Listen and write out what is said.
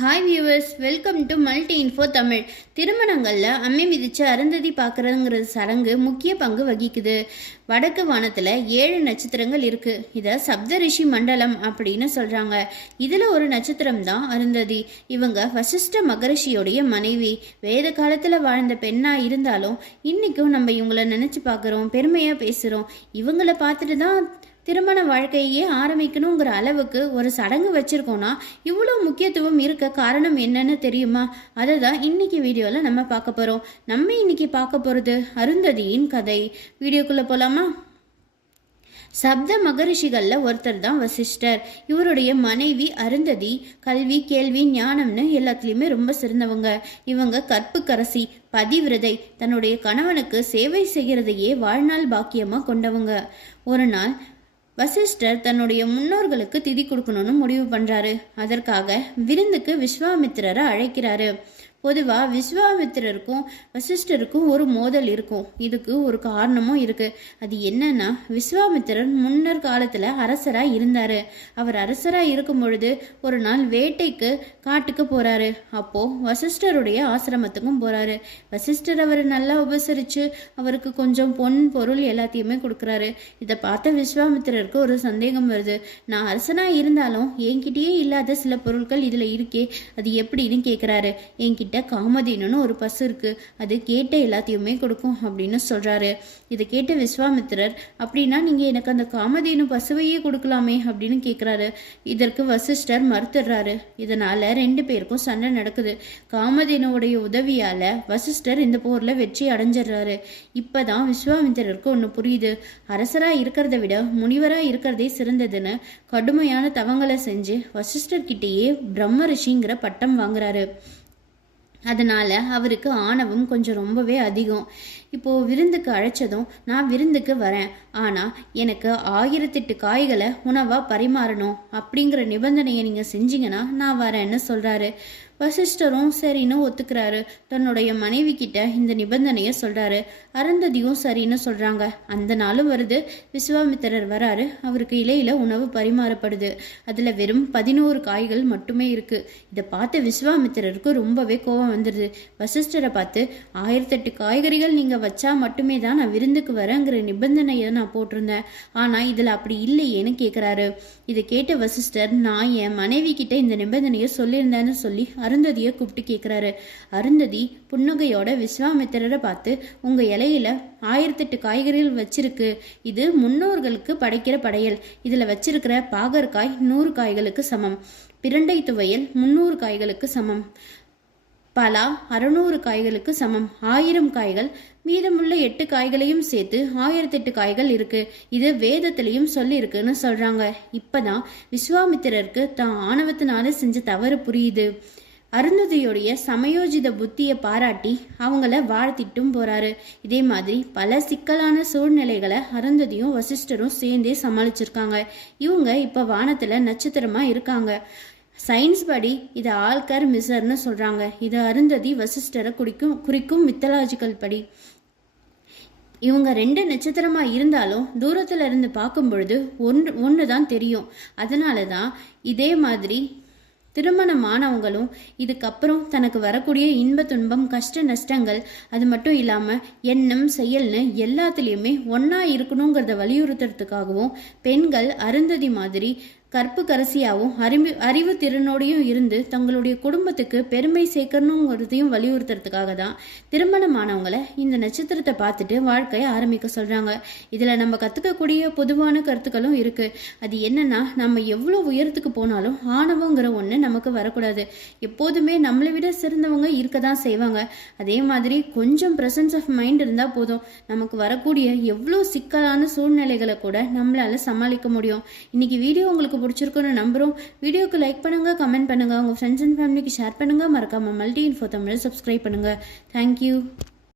Hi viewers, welcome to multi info Tamil. திருமணங்களில் அம்மி மிதிச்சு அருந்ததி பார்க்குறதுங்கிறது சடங்கு முக்கிய பங்கு வகிக்குது. வடக்கு வானத்தில் 7 நட்சத்திரங்கள் இருக்குது. இதை சப்த ரிஷி மண்டலம் அப்படின்னு சொல்கிறாங்க. இதில் ஒரு நட்சத்திரம் தான் அருந்ததி. இவங்க வசிஷ்ட மகரிஷியோடைய மனைவி. வேத காலத்தில் வாழ்ந்த பெண்ணாக இருந்தாலும் இன்றைக்கும் நம்ம இவங்கள நினச்சி பார்க்குறோம், பெருமையாக பேசுகிறோம். இவங்கள பார்த்துட்டு தான் திருமண வாழ்க்கையே ஆரம்பிக்கணுங்கிற அளவுக்கு ஒரு சடங்கு வச்சுருக்கோன்னா இவ்வளோ முக்கியத்துவம் இருக்க காரணம் என்னன்னு தெரியுமா? அதை தான் இன்னைக்கு வீடியோவில் நம்ம பார்க்க போகிறோம். நம்ம இன்னைக்கு பார்க்க போகிறது அருந்ததியின் கதை. வீடியோக்குள்ளே போகலாமா? சப்த மகரிஷிகளில் ஒருத்தர் தான் வசிஷ்டர். இவருடைய மனைவி அருந்ததி கல்வி, கேள்வி, ஞானம்னு எல்லாத்துலேயுமே ரொம்ப சிறந்தவங்க. இவங்க கற்புக்கரசி, பதிவிரதை, தன்னுடைய கணவனுக்கு சேவை செய்கிறதையே வாழ்நாள் பாக்கியமாக கொண்டவங்க. ஒரு நாள் வசிஷ்டர் தன்னுடைய முன்னோர்களுக்கு திதி கொடுக்கணும்னு முடிவு பண்றாரு. அதற்காக விருந்துக்கு விஸ்வாமித்திரரை அழைக்கிறாரு. பொதுவாக விஸ்வாமித்திரருக்கும் வசிஷ்டருக்கும் ஒரு மோதல் இருக்கும். இதுக்கு ஒரு காரணமும் இருக்குது. அது என்னன்னா, விஸ்வாமித்திரர் முன்னர் காலத்தில் அரசராக இருந்தார். அவர் அரசராக இருக்கும் பொழுது ஒரு நாள் வேட்டைக்கு காட்டுக்கு போகிறாரு. அப்போது வசிஷ்டருடைய ஆசிரமத்துக்கும் போகிறாரு. வசிஷ்டர் அவரை நல்லா உபசரித்து அவருக்கு கொஞ்சம் பொன் பொருள் எல்லாத்தையுமே கொடுக்குறாரு. இதை பார்த்த விஸ்வாமித்திரருக்கு ஒரு சந்தேகம் வருது. நான் அரசனாக இருந்தாலும் என்கிட்டயே இல்லாத சில பொருட்கள் இதில் இருக்கே, அது எப்படின்னு கேட்குறாரு. என்கிட்ட காமதேனுன்னு ஒரு பசு இருக்கு, அது கேட்ட எல்லாத்தையுமே கொடுக்கும் அப்படின்னு சொல்றாரு. இதை கேட்ட விஸ்வாமித்திரர், அப்படின்னா நீங்க எனக்கு அந்த காமதேனு பசுவையே கொடுக்கலாமே அப்படின்னு கேட்கிறாரு. இதற்கு வசிஷ்டர் மறுத்துடுறாரு. இதனால 2 பேருக்கும் சண்டை நடக்குது. காமதேனுடைய உதவியால வசிஷ்டர் இந்த போர்ல வெற்றி அடைஞ்சிடுறாரு. இப்பதான் விஸ்வாமித்திரருக்கு ஒன்று புரியுது. அரசரா இருக்கிறத விட முனிவரா இருக்கிறதே சிறந்ததுன்னு கடுமையான தவங்களை செஞ்சு வசிஷ்டர்கிட்டயே பிரம்ம ரிஷிங்கிற பட்டம் வாங்குறாரு. அதனால் அவருக்கு ஆணவம் கொஞ்சம் ரொம்பவே அதிகம். இப்போது விருந்துக்கு அழைச்சதும் நான் விருந்துக்கு வரேன், ஆனால் எனக்கு 1008 காய்களை உணவாக பரிமாறணும் அப்படிங்கிற நிபந்தனையை நீங்கள் செஞ்சீங்கன்னா நான் வரேன்னு சொல்கிறாரு. வசிஷ்டரும் சரின்னு ஒத்துக்கிறாரு. தன்னுடைய மனைவி கிட்ட இந்த நிபந்தனையை சொல்கிறாரு. அருந்ததியும் சரின்னு சொல்கிறாங்க. அந்த நாளும் வருது. விஸ்வாமித்திரர் வராரு. அவருக்கு இலையில உணவு பரிமாறப்படுது. அதில் வெறும் 11 காய்கள் மட்டுமே இருக்குது. இதை பார்த்த விஸ்வாமித்திரருக்கு ரொம்பவே கோபம் வந்துடுது. வசிஷ்டரை பார்த்து, 1008 காய்கறிகள் நீங்கள் வச்சா மட்டுமே தான் நான் விருந்துக்கு வரேங்கிற நிபந்தனையை நான் போட்டிருந்தேன், ஆனால் இதில் அப்படி இல்லையேன்னு கேட்குறாரு. இதை கேட்ட வசிஷ்டர், நான் என் மனைவி கிட்ட இந்த நிபந்தனையை சொல்லியிருந்தேன்னு சொல்லி அருந்ததியை கூப்பிட்டு கேட்குறாரு. அருந்ததி புன்னகையோட விஸ்வாமித்திரரை பார்த்து, உங்க இலையில 1008 காய்கறிகள் வச்சிருக்கு, இது முன்னோர்களுக்கு படைக்கிற படையல். இதுல வச்சிருக்கிற பாகற்காய் 100 காய்களுக்கு சமம், பிரண்டை துவையல் 300 காய்களுக்கு சமம், பலா 600 காய்களுக்கு சமம், 1000 காய்கள், மீதமுள்ள 8 காய்களையும் சேர்த்து 1008 காய்கள் இருக்கு. இது வேதத்திலையும் சொல்லி இருக்குன்னு சொல்றாங்க. இப்பதான் விஸ்வாமித்திரருக்கு தான் ஆணவத்தினால செஞ்ச தவறு புரியுது. அருந்ததியோடைய சமயோஜித புத்தியை பாராட்டி அவங்கள வாழ்த்திட்டும் போறாரு. இதே மாதிரி பல சிக்கலான சூழ்நிலைகளை அருந்ததியும் வசிஷ்டரும் சேர்ந்தே சமாளிச்சிருக்காங்க. இவங்க இப்ப வானத்துல நட்சத்திரமா இருக்காங்க. சயின்ஸ் படி இதை ஆல்கர் மிசர்னு சொல்றாங்க. இது அருந்ததி வசிஷ்டரை குறிக்கும் மித்தலாஜிக்கல் படி. இவங்க 2 நட்சத்திரமா இருந்தாலும் தூரத்துல இருந்து பார்க்கும் பொழுது ஒன்று தான் தெரியும். அதனால தான் இதே மாதிரி திருமணமானவங்களும் இதுக்கப்புறம் தனக்கு வரக்கூடிய இன்ப துன்பம், கஷ்ட நஷ்டங்கள், அது மட்டும் இல்லாமல் எண்ணம் செயல்னு எல்லாத்துலேயுமே ஒன்றா இருக்கணுங்கிறத வலியுறுத்துறதுக்காகவும் பெண்கள் அருந்ததி மாதிரி கற்புக்கரசியாகவும் அறிவு திறனோடையும் இருந்து தங்களுடைய குடும்பத்துக்கு பெருமை சேர்க்கணுங்கிறதையும் வலியுறுத்துறதுக்காக தான் திருமணமானவங்களை இந்த நட்சத்திரத்தை பார்த்துட்டு வாழ்க்கையை ஆரம்பிக்க சொல்கிறாங்க. இதில் நம்ம கற்றுக்கக்கூடிய பொதுவான கருத்துக்களும் இருக்குது. அது என்னன்னா, நம்ம எவ்வளோ உயரத்துக்கு போனாலும் ஆணவங்கிற ஒன்று நமக்கு வரக்கூடாது. எப்போதுமே நம்மளை விட சிறந்தவங்க இருக்க தான் செய்வாங்க. அதே மாதிரி கொஞ்சம் ப்ரெசன்ஸ் ஆஃப் மைண்ட் இருந்தால் போதும், நமக்கு வரக்கூடிய எவ்வளோ சிக்கலான சூழ்நிலைகளை கூட நம்மளால சமாளிக்க முடியும். இன்னைக்கு வீடியோ உங்களுக்கு பிடிச்சிருக்குன்னு நம்புறோம். வீடியோக்கு லைக் பண்ணுங்க, கமெண்ட் பண்ணுங்க, உங்க ஃப்ரெண்ட்ஸ் அண்ட் ஃபேமிலிக்கு ஷேர் பண்ணுங்க. மறக்காம மல்டி இன்ஃபோ தமிழ் சப்ஸ்கிரைப் பண்ணுங்க. தேங்க்யூ.